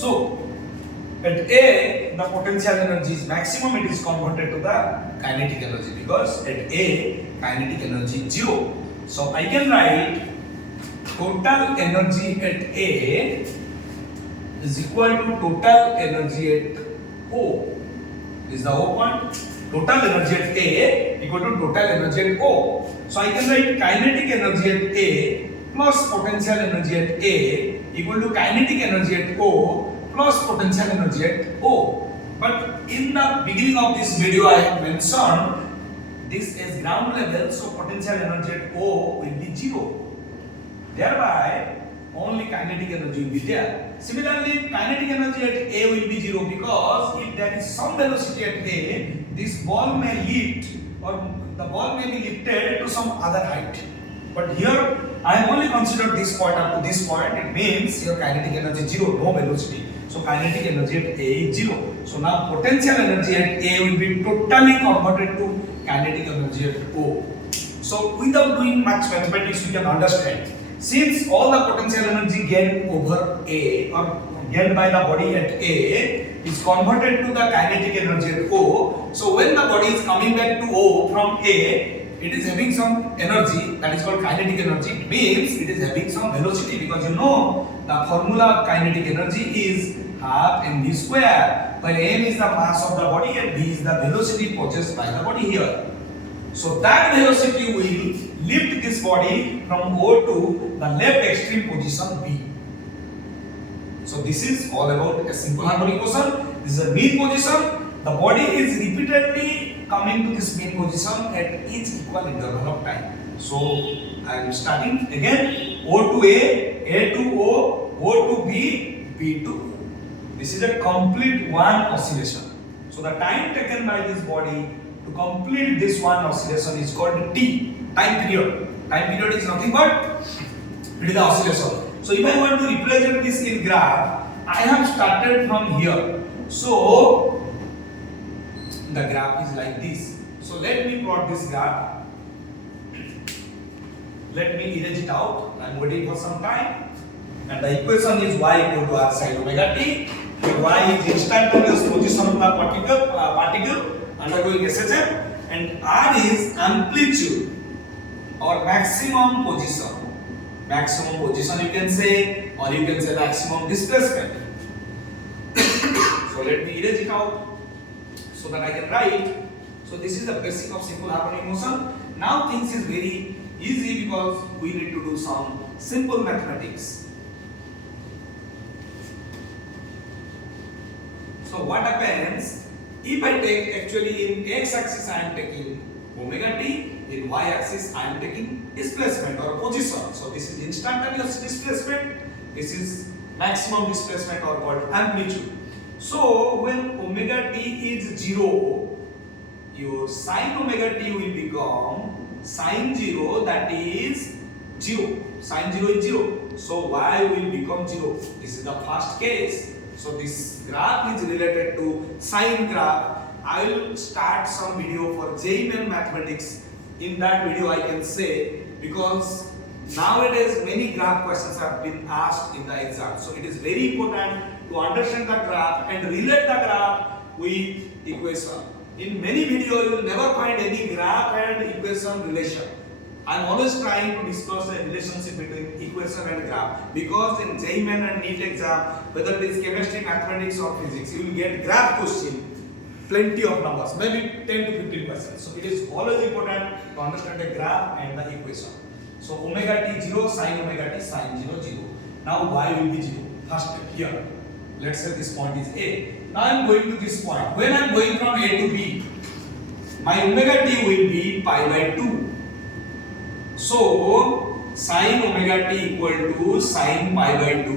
So at A, the potential energy is maximum, it is converted to the kinetic energy because at A, kinetic energy is 0. So I can write total energy at A is equal to total energy at O. This is the O point. Total energy at A equal to total energy at O. So I can write kinetic energy at A plus potential energy at A equal to kinetic energy at O plus potential energy at O. But in the beginning of this video I have mentioned this is ground level, so potential energy at O will be 0. Thereby only kinetic energy will be there. Similarly, kinetic energy at A will be 0 because if there is some velocity at A, this ball may lift or the ball may be lifted to some other height. But here I have only considered this point up to this point. It means your kinetic energy is 0, no velocity. So kinetic energy at A is 0. So now potential energy at A will be totally converted to kinetic energy at O. So without doing much mathematics we can understand. Since all the potential energy gained over A or gained by the body at A is converted to the kinetic energy at O, so when the body is coming back to O from A, it is having some energy that is called kinetic energy. It means it is having some velocity because you know the formula of kinetic energy is half mv square, where m is the mass of the body and v is the velocity possessed by the body here. So that velocity will lift this body from O to the left extreme position B. So this is all about a simple harmonic motion. This is a mean position. The body is repeatedly coming to this mean position at each equal interval of time. So I am starting again O to A to O, O to B, B to O. This is a complete one oscillation. So the time taken by this body to complete this one oscillation is called T, time period. Time period is nothing but it is the oscillation. So if I want to represent this in graph, I have started from here. So the graph is like this. So let me plot this graph. Let me erase it out. I am waiting for some time. And the equation is y equal to r sine omega t. Here y is instantaneous position of the particle undergoing SHM, and r is amplitude or maximum position. Maximum position you can say, or you can say maximum displacement. So let me erase it out so that I can write. So this is the basic of simple harmonic motion. Now things is very easy because we need to do some simple mathematics. So what happens if I take actually in x axis I am taking omega t, in y axis I am taking displacement or position. So this is instantaneous displacement, this is maximum displacement or called amplitude. So when omega t is 0, your sin omega t will become sin 0, that is 0. Sin 0 is 0. So y will become 0. This is the first case. So this graph is related to sine graph. I will start some video for JEE mathematics. In that video I can say, because nowadays many graph questions have been asked in the exam. So it is very important to understand the graph and relate the graph with equation. In many videos you will never find any graph and equation relation. I am always trying to discuss the relationship between equation and graph, because in JEE and NEET exam, whether it is chemistry, mathematics or physics, you will get graph question, plenty of numbers, maybe 10 to 15%. So it is always important to understand the graph and the equation. So omega t 0, sin omega t, sin 0, 0. Now y will be 0. First step here. Let's say this point is A. Now I am going to this point. When I am going from A to B, my omega t will be pi by 2. So sin omega t equal to sin pi by 2,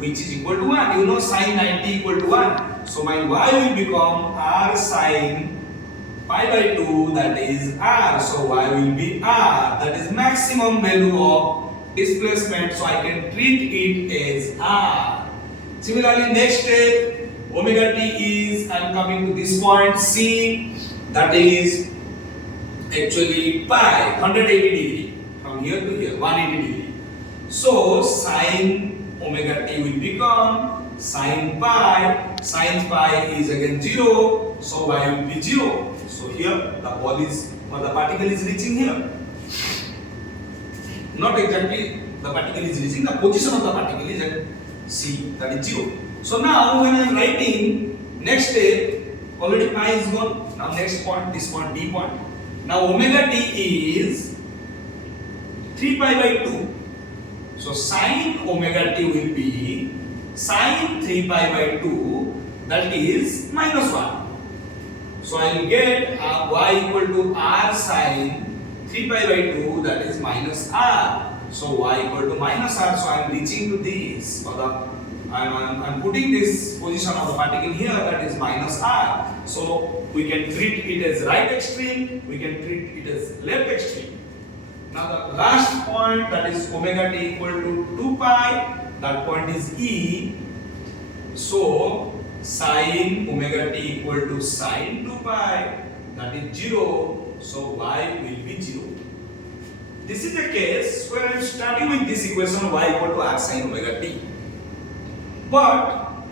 which is equal to 1. You know sin 90 equal to 1. So my y will become r sin pi by 2, that is r. So y will be r, that is maximum value of displacement. So I can treat it as r. Similarly, next step, omega t is, I am coming to this point C, that is actually pi, 180 degree. From here to here, 180 degree. So sin omega t will become Sin pi is again 0, so y will be 0. So here the ball is or the particle is reaching here. Not exactly the particle is reaching, the position of the particle is at C, that is 0. So now when I am writing next step, already pi is gone. Now next point, this point, D point. Now omega t is 3 pi by 2. So sin omega t will be sin 3 pi by 2, that is minus 1. So I will get y equal to r sin 3 pi by 2, that is minus r. So y equal to minus r. So I am reaching to this. I am putting this position of the particle here, that is minus r. So we can treat it as right extreme, we can treat it as left extreme. Now the last point, that is omega t equal to 2 pi, that point is E. So sin omega t equal to sin 2 pi, that is 0. So y will be 0. This is the case where I am starting with this equation y equal to r sin omega t. But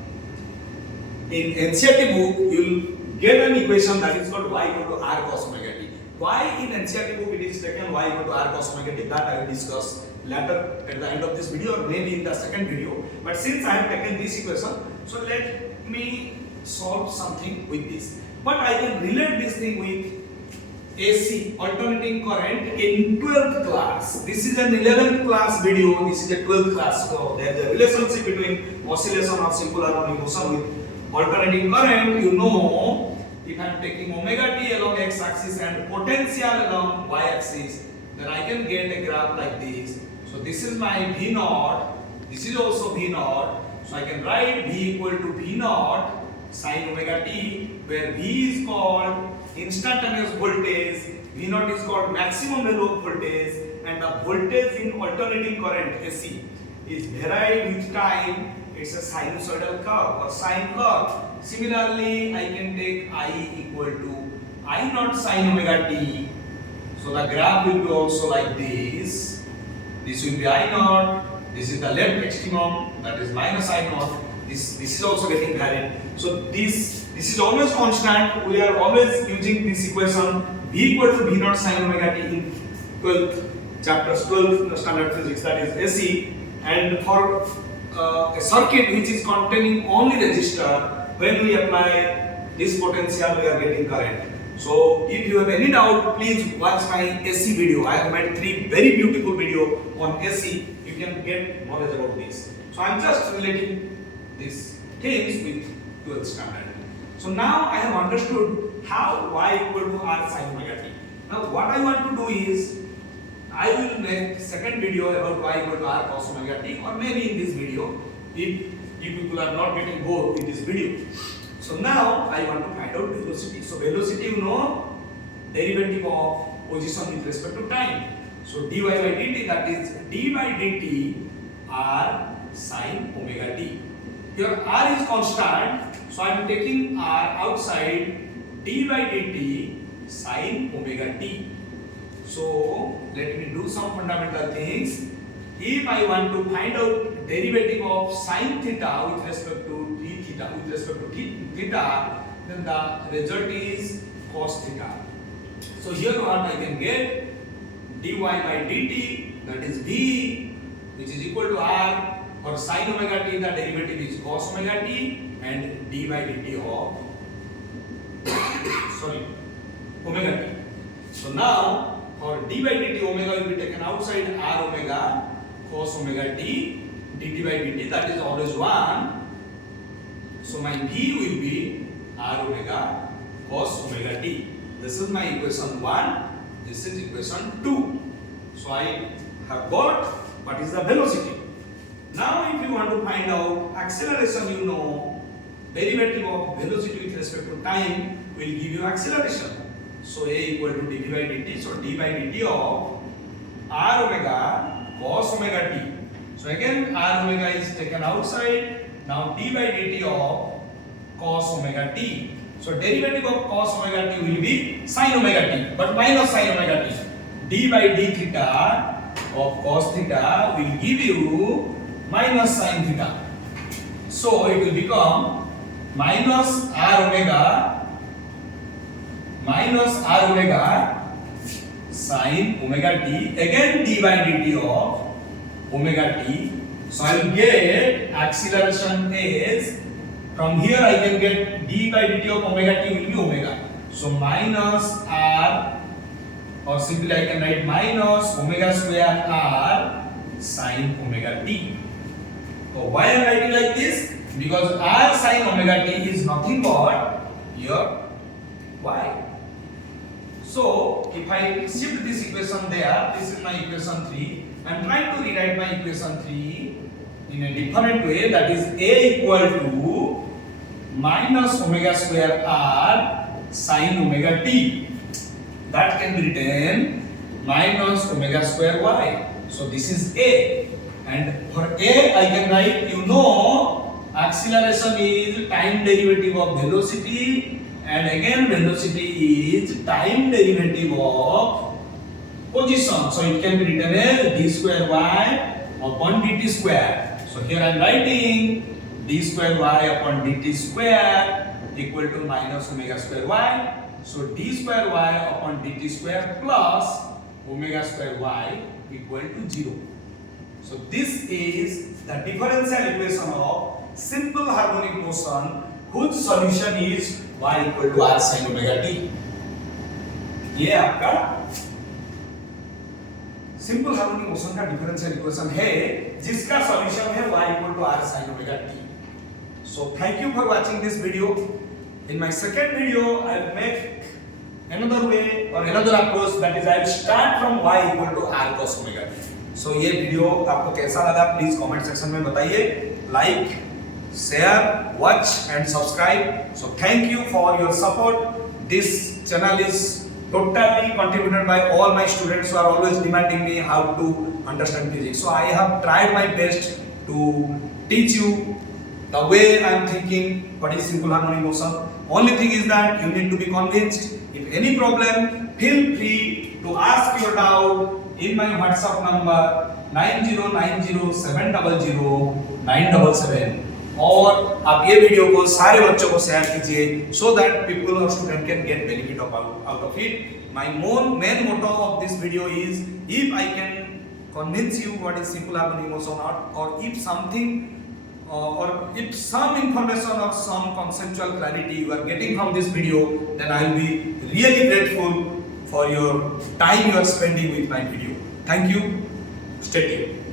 in NCERT book you will get an equation that is called y equal to r cos omega t. Why in NCERT book it is taken y equal to r cos omega t, that I will discuss later at the end of this video or maybe in the second video. But since I have taken this equation, so let me solve something with this. But I can relate this thing with AC, alternating current, in 12th class. This is an 11th class video, this is a 12th class. So there is a relationship between oscillation of simple harmonic motion with alternating current. You know, if I am taking omega t along x axis and potential along y axis, then I can get a graph like this. So this is my V naught, this is also V naught. So I can write V equal to V naught sin omega t, where V is called instantaneous voltage, V naught is called maximum value of voltage, and the voltage in alternating current AC is varied with time. It's a sinusoidal curve or sine curve. Similarly, I can take I equal to I naught sin omega t. So the graph will be also like this. This will be I naught. This is the left extremum, that is minus I naught. This is also getting varied. So this is always constant. We are always using this equation V equal to V naught sin omega t in 12th chapters 12 standard physics, that is AC. And for a circuit which is containing only resistor, when we apply this potential we are getting current. So if you have any doubt, please watch my AC video. I have made 3 very beautiful video on AC. You can get knowledge about this. So I am just relating these things with 12th standard. So now I have understood how y equal to r sin omega t. Now what I want to do is, I will make second video about y equal to r cos omega t, or maybe in this video if you people are not getting bored with this video. So now I want to find out velocity. So velocity, you know, derivative of position with respect to time. So dy by dt, that is d by dt r sin omega t. Here r is constant, so I am taking r outside, d by dt sin omega t. So let me do some fundamental things. If I want to find out derivative of sin theta with respect to d theta, theta, then the result is cos theta. So here what I can get, dy by dt, that is v, which is equal to r. For sin omega t, the derivative is cos omega t, and d by dt of omega t. So now for d by dt, omega will be taken outside, r omega cos omega t, dt by dt, that is always 1. So my v will be r omega cos omega t. This is my equation 1, this is equation 2. So I have got what is the velocity. Now if you want to find out acceleration, you know, derivative of velocity with respect to time will give you acceleration. So a equal to dv by dt. So d by dt of r omega cos omega t. So again r omega is taken outside. Now d by dt of cos omega t. So derivative of cos omega t will be sin omega t, but minus sin omega t. D by d theta of cos theta will give you minus sin theta. So it will become minus r omega sin omega t, again d by dt of omega t. So I will get acceleration is, from here I can get d by dt of omega t will be omega. So minus r, or simply I can write minus omega square r sin omega t. So why I am writing like this? Because r sin omega t is nothing but your y. So if I shift this equation there, this is my equation 3. I am trying to rewrite my equation 3 in a different way, that is a equal to minus omega square r sin omega t. That can be written minus omega square y. So this is a, and for a I can write, you know, acceleration is time derivative of velocity, and again velocity is time derivative of position. So it can be written as d square y upon dt square. So here I am writing d square y upon dt square equal to minus omega square y. So d square y upon dt square plus omega square y equal to 0. So this is the differential equation of simple harmonic motion whose solution is y equal to r sin omega t. ये आपका simple harmonic motion का differential equation है जिसका solution है y equal to r sin omega t. So thank you for watching this video. In my second video I will make another way or another approach, that is I will start from y equal to r cos omega t. So ये video आपको कैसा लगा please comment section में बताइए. Like, share, watch and subscribe. So thank you for your support. This channel is totally contributed by all my students who are always demanding me how to understand physics. So I have tried my best to teach you the way I am thinking what is simple harmonic motion. Only thing is that you need to be convinced. If any problem, feel free to ask your doubt in my WhatsApp number 9090700977, और आप ये video को सारे बच्चों को share कीजिए so that people or student can get benefit out of it. My main motto of this video is, if I can convince you what is simple harmonic motion, or if something or if some information or some conceptual clarity you are getting from this video, then I will be really grateful for your time you are spending with my video. Thank you. Stay tuned.